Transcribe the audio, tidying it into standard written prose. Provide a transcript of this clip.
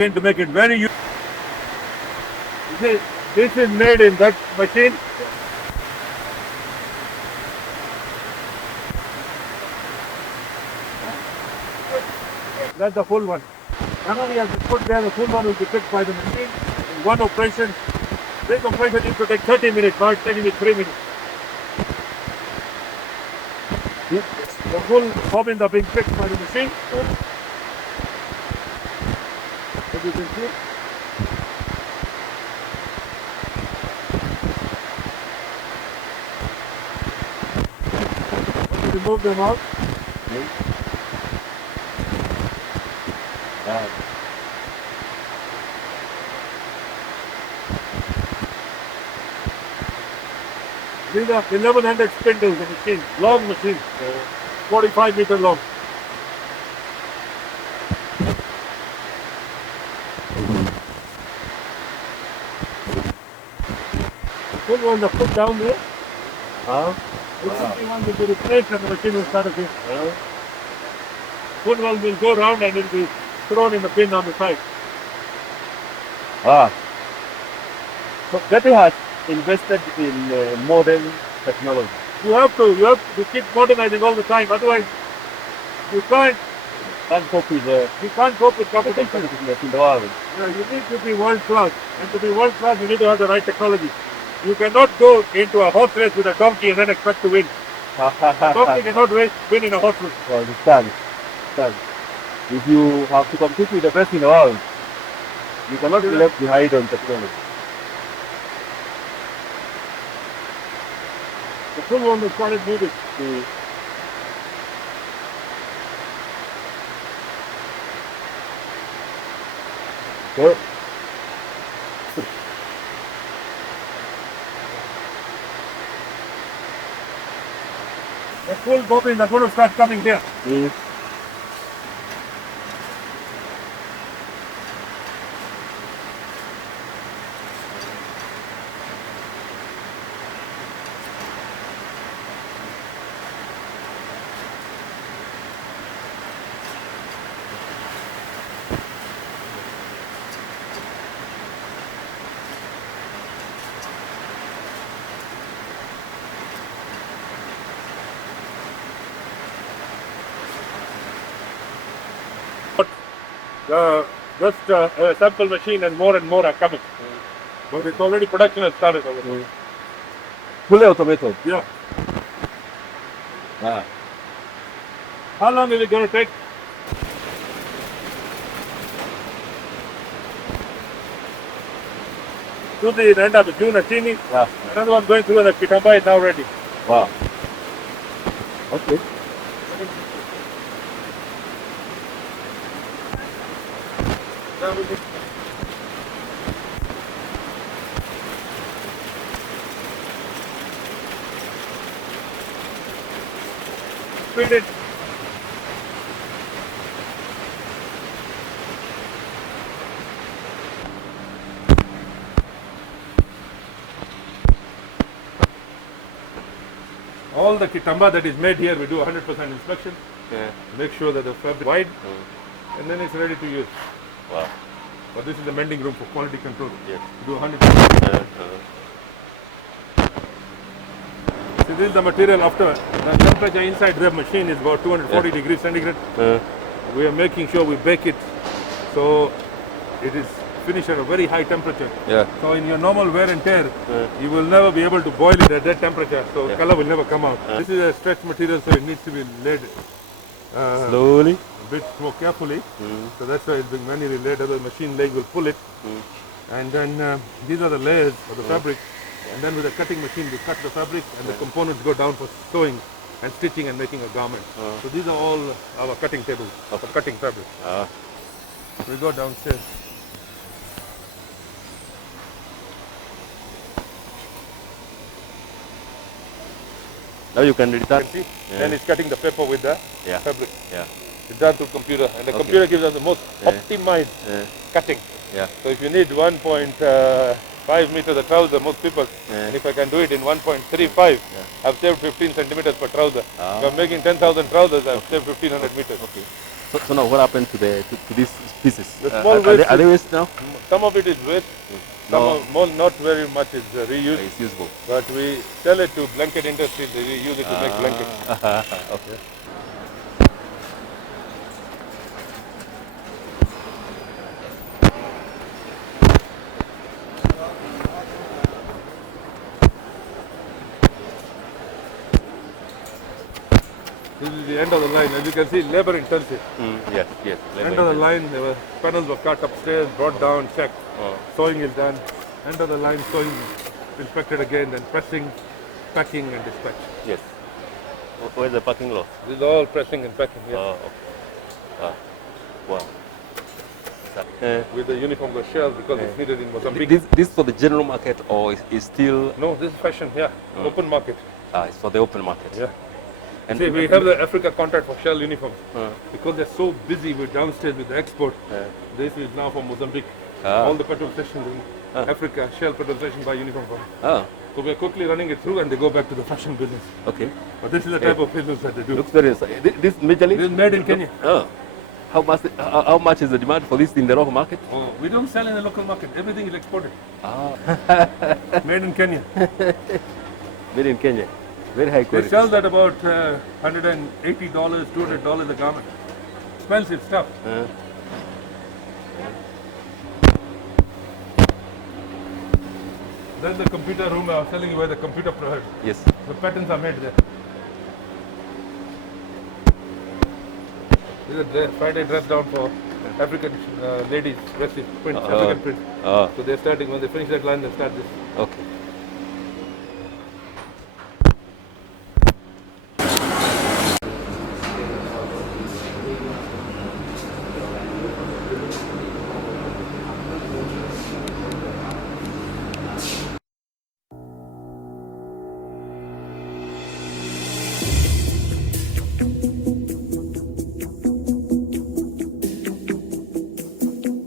to make it very useful. This is made in that machine. That's the full one. Now we have to put there, the full one will be fixed by the machine. In one operation, this operation needs to take 30 minutes, not 3 minutes. The full bobbins are being fixed by the machine. As you can see. Remove them out. These are 1100 spindles, the machine, long machine, 45 meter long. Full ones are put down there. The empty one will be replaced and the machine will start again. Full one will go round and it will be thrown in the bin on the side. So Gati has invested in modern technology. You have to keep modernizing all the time, otherwise you can't cope with the cope with competition. in the world. You need to be world class, and to be world class you need to have the right technology. You cannot go into a horse race with a donkey and then expect to win. A donkey cannot win in a horse race. I understand. If you have to compete with the best in the world, you cannot be left behind on technology. The full one is quite needed. So, The full bobbins are going to start coming here. Just a sample machine and more are coming. But it's already production has started over there. fully automated. Yeah. How long is it going to take? To the end of the June Chini. Another one going through the Kitamba is now ready. Wow. Okay. Feed it. All the kitamba that is made here, we do 100% inspection. Make sure that the fabric is wide, and then it's ready to use. Wow. But this is the mending room for quality control. Yes. We do 100%. See, this is the material after the temperature inside the machine is about 240 degrees centigrade. We are making sure we bake it so it is finished at a very high temperature. So in your normal wear and tear, you will never be able to boil it at that temperature. So color will never come out. This is a stretch material, so it needs to be laid Slowly. a bit more carefully. So that's why it's being manually laid. Other machine leg will pull it. And then these are the layers of the fabric. And then with a cutting machine, we cut the fabric and the components go down for sewing and stitching and making a garment. So these are all our cutting tables for cutting fabric. We go downstairs. Now you can return. See? Then it's cutting the paper with the fabric. Yeah. It's done through computer, and the computer gives us the most optimized cutting. So if you need 1.5 meters of trouser, most people, and if I can do it in 1.35, I've saved 15 centimeters per trouser. If I'm making 10,000 trousers, I've saved 1,500 meters. So now what happened to this pieces. The small are waste they is- waste now? Some of it is waste, some No. of, more, not very much is reused. It's usable. But we sell it to blanket industry. They use it to make blankets. Okay. This is the end of the line. As you can see, labor intensive. Yes, yes. End of the line, there were panels were cut upstairs, brought down, checked. Sewing is done. End of the line, sewing inspected again, then pressing, packing and dispatch. Yes. Where's the parking lot? This is all pressing and packing, yeah. Oh, okay. Wow. With the uniform was shelled because it's needed in Mozambique. This for the general market or is still No, this is fashion, yeah. Open market. it's for the open market? Yeah. And See, we have the Africa contract for shell uniforms. Because they're so busy with downstairs with the export. This is now for Mozambique. All the petrol stations in Africa, Shell petrol stations buy uniform from. Oh, So we're quickly running it through and they go back to the fashion business. okay. But this is the type of business that they do. Looks very nice. This majorly? This is made in Kenya. Oh. How much is the demand for this in the local market? Oh, we don't sell in the local market. Everything is exported. Ah. Made in Kenya. Made in Kenya. Very high They quality. sell that about $180, $200 a garment. Expensive stuff. That's the computer room. I was telling you where the computer provides. Yes. The patterns are made there. This is a Friday dress down for African ladies, dresses, print, African print. Oh, So they're starting, when they finish that line, they start this. okay.